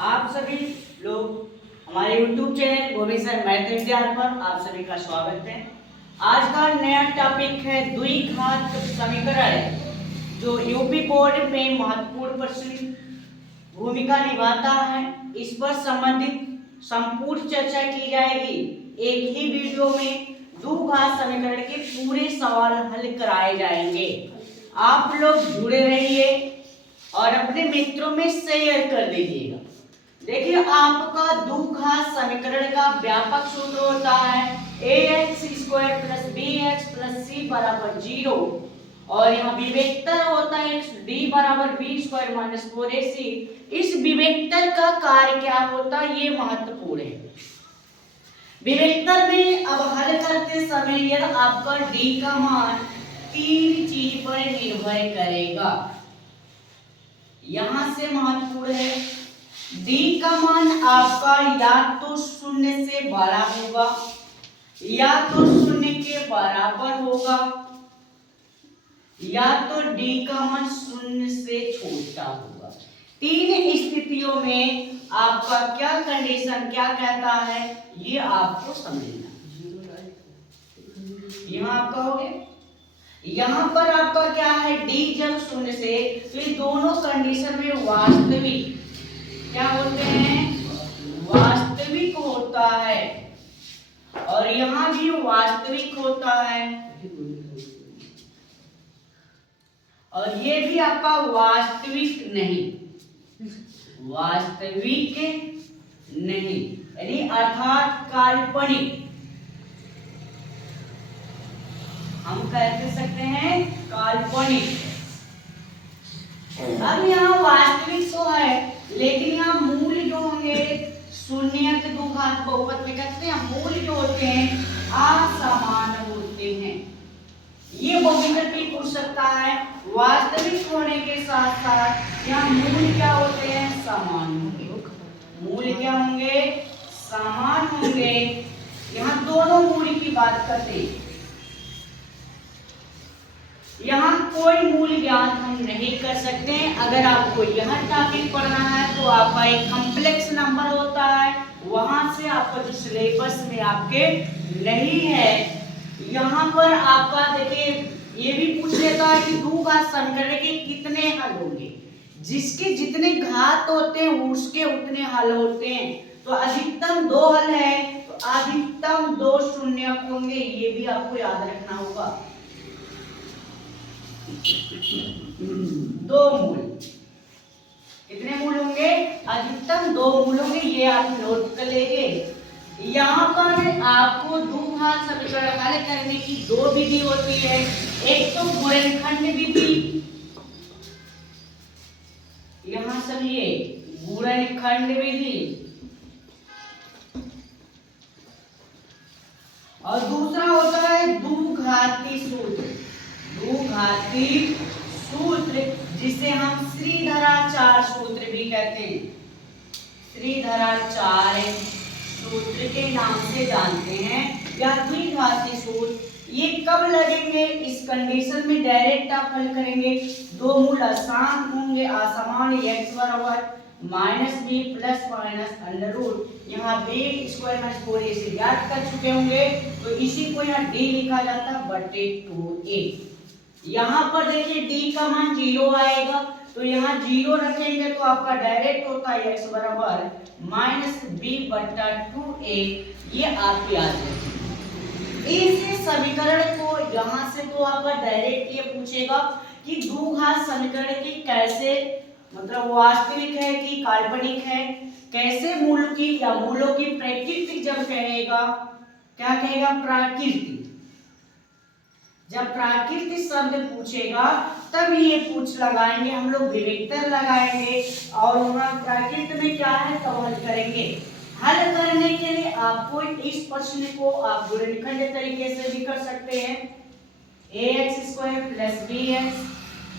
आप सभी लोग हमारे YouTube channel Govind sir math विद्यालय पर आप सभी का स्वागत है। आज का नया टॉपिक है द्विघात समीकरण, जो यूपी बोर्ड में महत्वपूर्ण प्रश्न भूमिका निभाता है। इस पर संबंधित संपूर्ण चर्चा की जाएगी। एक ही वीडियो में द्विघात समीकरण के पूरे सवाल हल कराए जाएंगे। आप लोग जुड़े रहिए और अपने मित्रों में शेयर कर दीजिएगा। देखिए, आपका द्विघात समीकरण का व्यापक सूत्र होता है ax square plus bx plus c बराबर 0 और यहाँ विवेक्तर होता है d बराबर b स्क्वायर माइनस 4ac। इस विवेक्तर का कार्य क्या होता है, ये महत्वपूर्ण है। विवेक्तर में अब हल करते समय यदि आपका d का मान तीन चीज पर निर्भर करेगा। यहां से महत्वपूर्ण है, d का मान आपका या तो शून्य से बड़ा होगा या तो शून्य के बराबर होगा या तो d का मान शून्य से छोटा होगा। तीन स्थितियों में आपका क्या कंडीशन क्या कहता है, ये आपको समझना। यहाँ आपका हो गया, यहाँ पर आपका क्या है, d जब शून्य से, तो ये दोनों कंडीशन में वास्तविक क्या होते हैं, वास्तविक होता है और यहाँ भी वास्तविक होता है और ये भी आपका वास्तविक नहीं, वास्तविक नहीं, यानी अर्थात काल्पनिक। हम कह सकते हैं काल्पनिक। अब यहाँ वास्तविक तो है, लेकिन यहाँ मूल जो होंगे शून्य के द्विघात बहुपद में कहते हैं मूल जो होते हैं असमान होते हैं। ये बहुविकल्पी पूछ सकता है। वास्तविक होने के साथ साथ यहाँ मूल क्या होते हैं, समान होंगे। मूल क्या होंगे, समान होंगे। यहाँ दोनों मूल की बात करते हैं। यहाँ कोई मूल ज्ञात हम नहीं कर सकते हैं। अगर आपको यह टॉपिक पढ़ना है तो आपका एक कॉम्प्लेक्स नंबर होता है, वहां से आपका जो सिलेबस में आपके नहीं है। यहाँ पर आपका देखिए ये भी पूछ लेता है कि द्विघात समीकरण के कितने हल होंगे। जिसके जितने घात होते हैं उसके उतने हल होते हैं। तो अधिकतम 2 हल है तो अधिकतम 2 शून्यक होंगे, ये भी आपको याद रखना होगा। 2 मूल, कितने मूल होंगे, अधिकतम 2 मूल होंगे, ये आप नोट कर लीजिए। यहाँ पर आपको द्विघात समीकरण हल करने की 2 विधि होती है। एक तो गुणनखंड विधि, यहाँ समझिए गुणनखंड विधि, और दूसरा होता है द्विघाती सूत्र। द्विघाती सूत्र जिसे हम श्रीधराचार्य सूत्र भी कहते हैं, श्रीधराचार्य सूत्र के नाम से जानते हैं। या द्विघाती सूत्र ये कब लगेंगे, इस कंडीशन में डायरेक्ट आप हल करेंगे। 2 मूल आसान होंगे, असमान, x बराबर minus B plus minus under root, यहाँ बी स्क्वायर माइनस 4ac याद कर चुके होंगे। तो इसी को यहाँ d लिखा जाता बटे 2a। यहाँ पर देखिए d का मान 0 आएगा, तो यहाँ 0 रखेंगे तो आपका डायरेक्ट होता है x बराबर माइनस बी बटा 2a। ये आप याद रखेंगे। इस समीकरण को यहाँ से तो आपका डायरेक्ट ये पूछेगा कि द्विघात समीकरण की कैसे, मतलब वास्तविक है कि काल्पनिक है, कैसे मूल की या मूलों की प्रकृति जब कहेगा, क्या कहेगा, प्राकृतिक। जब प्राकृतिक शब्द पूछेगा तब ये पूछ लगाएंगे हम लोग, विवेक्तर लगाएंगे और वहां प्राकृतिक में क्या है तो हल करेंगे। हल करने के लिए आपको इस प्रश्न को आप गुणनखंड तरीके से भी कर सकते हैं। ax square plus bx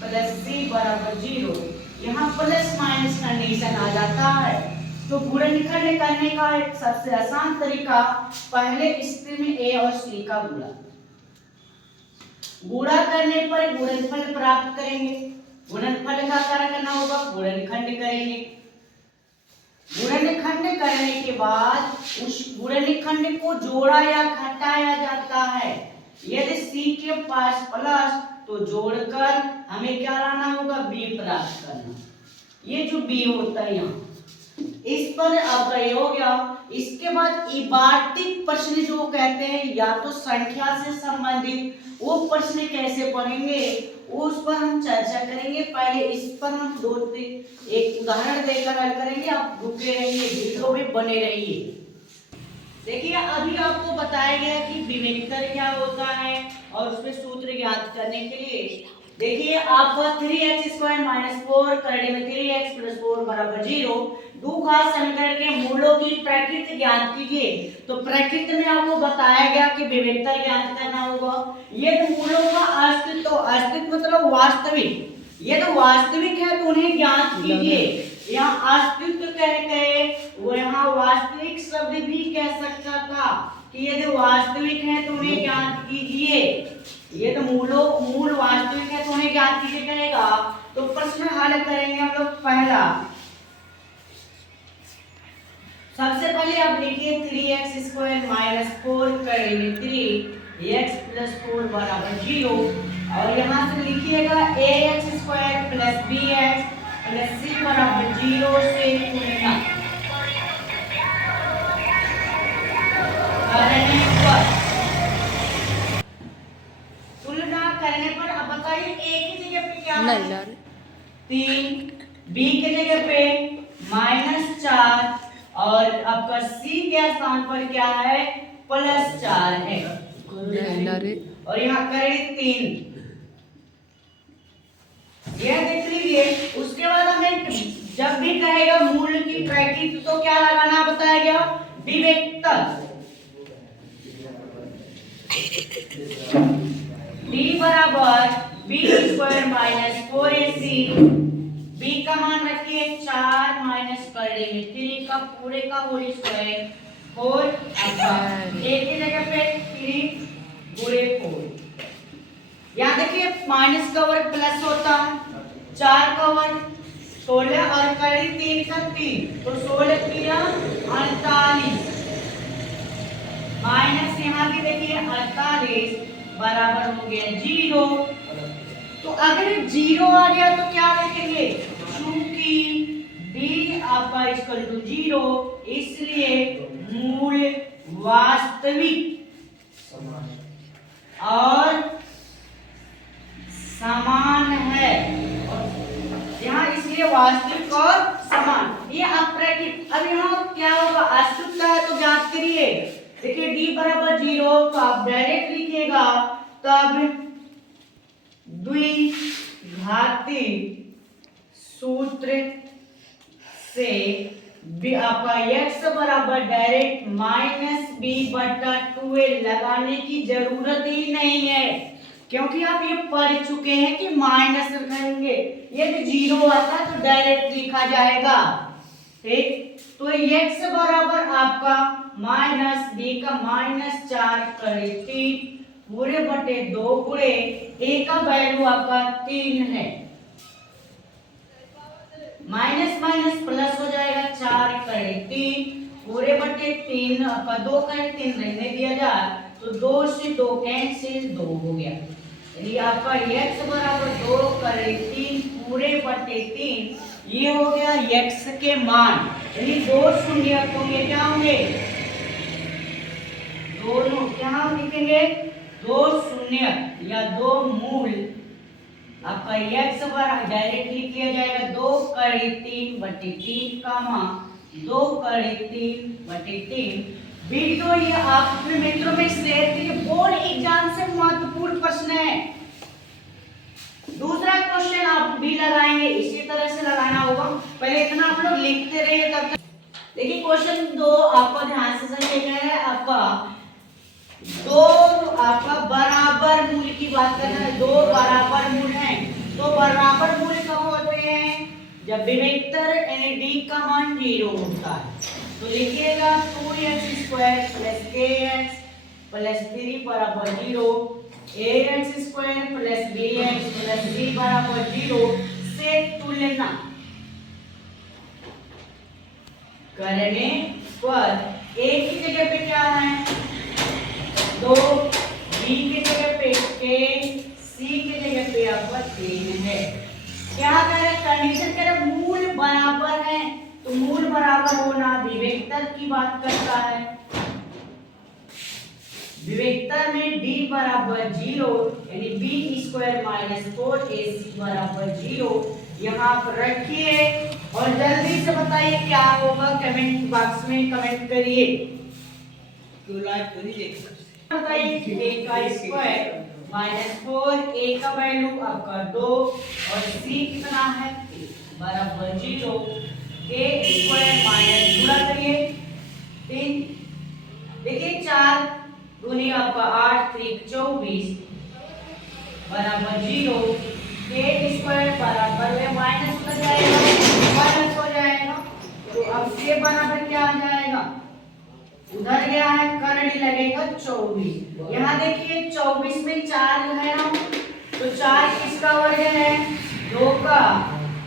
plus c बराबर 0, यहाँ प्लस माइनस कंडीशन आ जाता है। तो गुणनखंड करने का एक सबसे आसान तरीका, पहले स्थिति में a और c का गुणा, गुणा करने पर गुणनफल प्राप्त करेंगे। गुणनफल का क्या करना होगा, गुणनखंड करेंगे। करने के बाद उस गुणनखंड को जोड़ा या घटाया जाता है। यदि सी के पास प्लस तो जोड़कर हमें क्या लाना होगा, बी प्राप्त करना। ये जो बी होता है यहाँ, इस पर आपका ये हो गया। इसके बाद इबार्तिक प्रश्न जो कहते हैं, या तो संख्या से संबंधित वो प्रश्न कैसे पढ़ेंगे उस पर हम चर्चा करेंगे। पहले इस पर हम एक उदाहरण देकर हल करेंगे। आप रुके रहिए, वीडियो में बने रहिए। देखिए अभी आपको बताया गया कि विभेदक क्या होता है और उसमें सूत्र ज्ञात करने के लिए देखिए आपका 3x² - 4 करने में 3x + 4 = 0 द्विघात समीकरण के मूलों की प्रकृति ज्ञात कीजिए। तो प्रकृति में आपको बताया गया कि विभेदक ज्ञात करना होगा। ये मूलों का अस्तित्व मतलब वास्तविक, ये तो वास्तविक है तो उन्हें ज्ञात कीजिए। यहाँ अस्तित्व कहते वो यहाँ वास्तविक शब्द भी कह सकता था कि यदि वास्तविक है तो उन्हें ज्ञात कीजिए। ये तो मूल वास्तविक है तो उन्हें ज्ञात कीजिए कहेगा। तो प्रश्न हल करेंगे हम लोग। पहला सबसे पहले आप लिखिए 3x² - 4 करेंगे 3x + 4 = 0 और यहाँ से लिखिएगा ax² + bx + c = 0 से तुलना करने पर अब बताइए a की जगह पे क्या है 3, b की जगह पे -4 और आपका c के स्थान पर क्या है +4 है और यहाँ करें 3। यह देख लीजिए। उसके बाद हमें जब भी कहेगा मूल की प्रकृति तो क्या लगाना बताया गया, विभेदक। d = b² - 4ac, b का मान रखिए 4 - कर देंगे 3 का पूरे का होल स्क्वायर 4 a की जगह पे 3 × 4। यहाँ देखिए माइनस का वर्ग प्लस होता है, 4 का वर्ग 16 और कड़ी 3 का 3 तो 16 × 3 = 48 माइनस यहाँ भी देखिए 48 बराबर हो गया 0। तो अगर 0 आ गया तो क्या लिखेंगे, चूंकि b आपका = 0 इसलिए मूल वास्तविक और समान है। यहाँ इसलिए वास्तविक और समान, ये अप्रकृत। अब यहाँ क्या होगा, अस्तित्व है तो ज्ञात करिए। देखिए d = 0 तो आप डायरेक्ट लिखिएगा, तब द्विघाती सूत्र से आपका x बराबर डायरेक्ट -b/2a लगाने की जरूरत ही नहीं है, क्योंकि आप ये पढ़ चुके हैं कि माइनस रखेंगे। यदि 0 आता है तो डायरेक्ट लिखा जाएगा। ठीक, तो x बराबर आपका -b का -4 करे 3 पूरे बटे 2 गुणे a का वैल्यू आपका 3 है, माइनस माइनस प्लस हो जाएगा 4 करे 3 पूरे बटे 3 आपका 2 करे 3 रहने दिया जाए तो 2 से 2 कैंसिल 2 हो गया। यानी आपका x बराबर 2 करे 3 पूरे बटे 3 ये हो गया x के मान। यानी 2 शून्य होंगे, क्या होंगे, दोनों क्या लिखेंगे, 2 शून्य या 2 मूल। आपका x बराबर डायरेक्ट लिख लिया जाएगा 2 करे 3 बटे 3 कामा 2 करे 3 बटे 3। वीडियो ये आप अपने मित्रों में शेयर कीजिए, बोर्ड एग्जाम से महत्वपूर्ण प्रश्न है। दूसरा क्वेश्चन आप भी लगाएंगे, इसी तरह से लगाना होगा। पहले इतना आप लोग लिखते रहिए तब तक। देखिए क्वेश्चन 2 आपको ध्यान से समझना है। आपका 2 आपका बराबर मूल की बात करना है, 2 बराबर मूल हैं। तो बराबर मूल कब होते हैं, जब विभेदक यानी d का मान 0 होता है। तो लिखिएगा 2x² + kx + 3 बराबर 0, ax² + bx + c बराबर 0 से तुलना। करने पर a की जगह पे क्या है 2, b की जगह पे k, c की जगह पे आपका 3 है। क्या कह रहे कंडीशन कह रहे मूल बराबर है, तो मूल बराबर होना विवेकतर की बात करता है। विवेकतर में d बराबर 0 यानी b स्क्वायर माइनस 4ac बराबर 0 यहाँ पर रखिए और जल्दी से बताइए क्या होगा, कमेंट बॉक्स में कमेंट करिए। तो लाइक करिए, बताइए a का स्क्वायर माइनस 4, a का वैल्यू आपका 2 और c कितना है बराबर 0, a स्क्वायर माइनस गुणा करिए 3, देखिए 4 दूनी आपका 8, 3 24 बराबर 0, k स्क्वायर बराबर में माइनस हो जाएगा, माइनस हो जाएगा, तो अब k बराबर क्या आ जाएगा, उधर गया है करंट लगेगा 24। यहाँ देखिए 24 में 4 है ना, तो 4 किसका वर्ग है 2 का,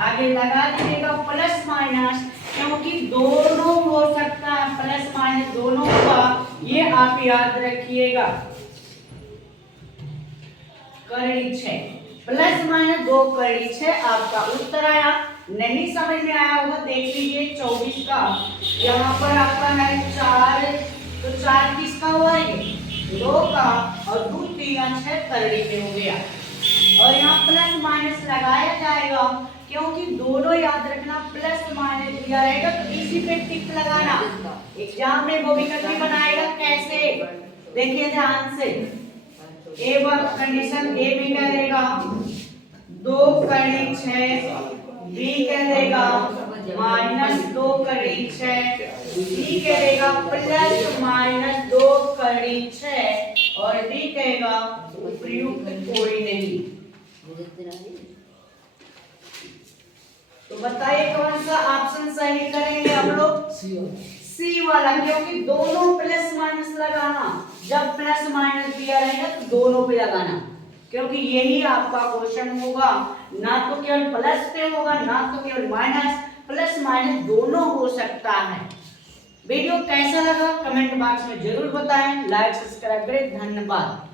आगे लगा दीजिएगा प्लस माइनस, क्योंकि दोनों हो सकता है प्लस माइनस दोनों का, ये आप याद रखिएगा। करड़ी 6 प्लस माइनस 2 करड़ी 6 आपका उत्तर आया। नहीं समझ में आया होगा देख लीजिए 24 का यहाँ पर आपका है 4, तो 4 किसका वर्ग 2 का और 2 3 6 करड़ी पे हो गया, और यहाँ प्लस माइनस लगाया जाएगा क्योंकि दोनों याद रखना प्लस माइनस दिया रहेगा, तो इसी पे टिक लगाना। एग्जाम में वो विकल्प बनाएगा कैसे, देखिए ध्यान से, ए कंडीशन ए में कह देगा 2 करड़ी 6, बी कह देगा माइनस 2 करड़ी 6, सी कह देगा प्लस माइनस 2 करड़ी 6 और डी कहेगा उपयुक्त कोई नहीं। तो बताइए कौन सा ऑप्शन सही करेंगे हम लोग, सी वाला, क्योंकि दोनों प्लस माइनस लगाना, जब प्लस माइनस दिया रहेगा तो दोनों पे लगाना, क्योंकि यही आपका क्वेश्चन होगा, ना तो केवल प्लस पे होगा ना तो केवल माइनस, प्लस माइनस दोनों हो सकता है। वीडियो कैसा लगा कमेंट बॉक्स में जरूर बताएं, लाइक सब्सक्राइब करें, धन्यवाद।